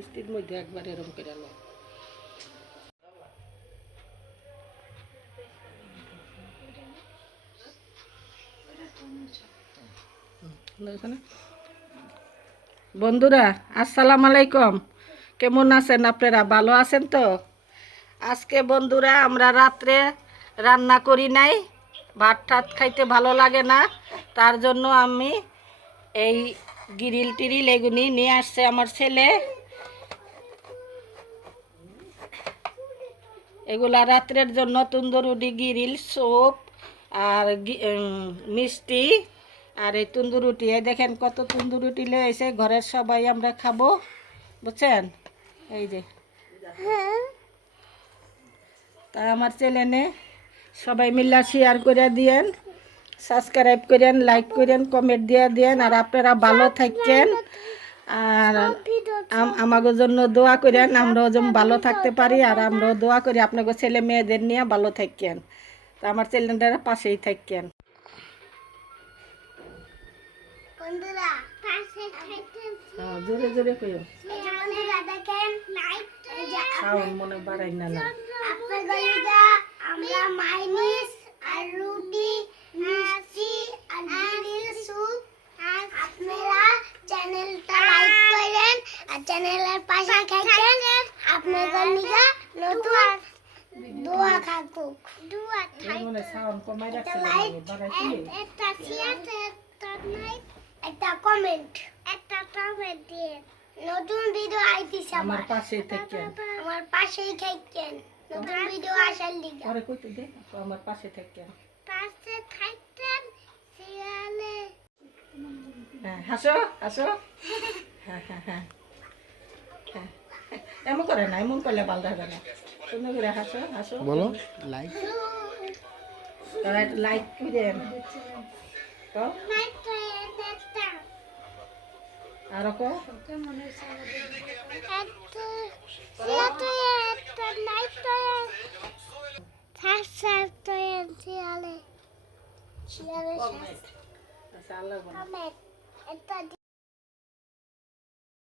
মিষ্টির মধ্যে একবার এরকম করে আলো বন্ধুরা আসসালামু আলাইকুম। কেমন আছেন আপনারা? ভালো আছেন তো? আজকে বন্ধুরা আমরা রাত্রে রান্না করি নাই, ভাত টাত খাইতে ভালো লাগে না, তার জন্য আমি এই গ্রিল টিরিল এগুলি নিয়ে আসছে আমার ছেলে। এগুলা রাত্রের জন্য তন্দুরুটি, গ্রিল, সোপ আর মিষ্টি আর এই তন্দুরুটি। এই দেখেন কত তন্দুরুটি লয়ে এসে ঘরের সবাই আমরা খাবো, বুঝছেন? এই যে তা আমার চ্যানেলে সবাই মিল্লা শেয়ার করে দিয়েন, সাবস্ক্রাইব করেন, লাইক করেন, কমেন্ট দিয়ে দেন। আর আপনারা ভালো থাকেন আর আমাদের জন্য দোয়া করেন, আমরাও যেন ভালো থাকতে পারি। আর আমরাও দোয়া করি আপনাদের ছেলে মেয়েদের নিয়ে ভালো থাকেন। তো আমার চ্যানেলটার পাশেই থাকেন। জোরে জোরে কইও, সাউন্ড মনে বাড়াই না। আমরা মাইনিস আর রুটি, মিষ্টি আর গ্রিল স্যুপ। আপনারা চ্যানেলটা লাইক করেন আর চ্যানেলের পাশে থাকেন। আপনাদের নিগা নতুন দোয়া থাকুক, দোয়া থাকুক। সাউন্ড কমাই রাখছি, বাড়াইছি। একটা শেয়ার, একটা লাইক, একটা কমেন্ট দিয়ে নতুন ভিডিও আইতিছে। আমার পাশেই থাকেন, আমার পাশেই থাকেন। নতুন ভিডিও আসার লিগা আরে কইতে দে, আমার পাশে থাকেন, পাশে থাকেন। সিয়ালে হ্যাঁ হাসো হাসো, হ্যাঁ হ্যাঁ হ্যাঁ হ্যাঁ, এমন করে না, এমন করলে ভালো লাগে না। তুমি করে হাসো হাসো, বলো লাইক, তারা লাইক করেন তো, লাইক করে দেখতা আর কো একটা একটা লাইক করে সাবস্ক্রাইব করে সিয়ালে আচ্ছা আল্লাহ কমেন্ট একটা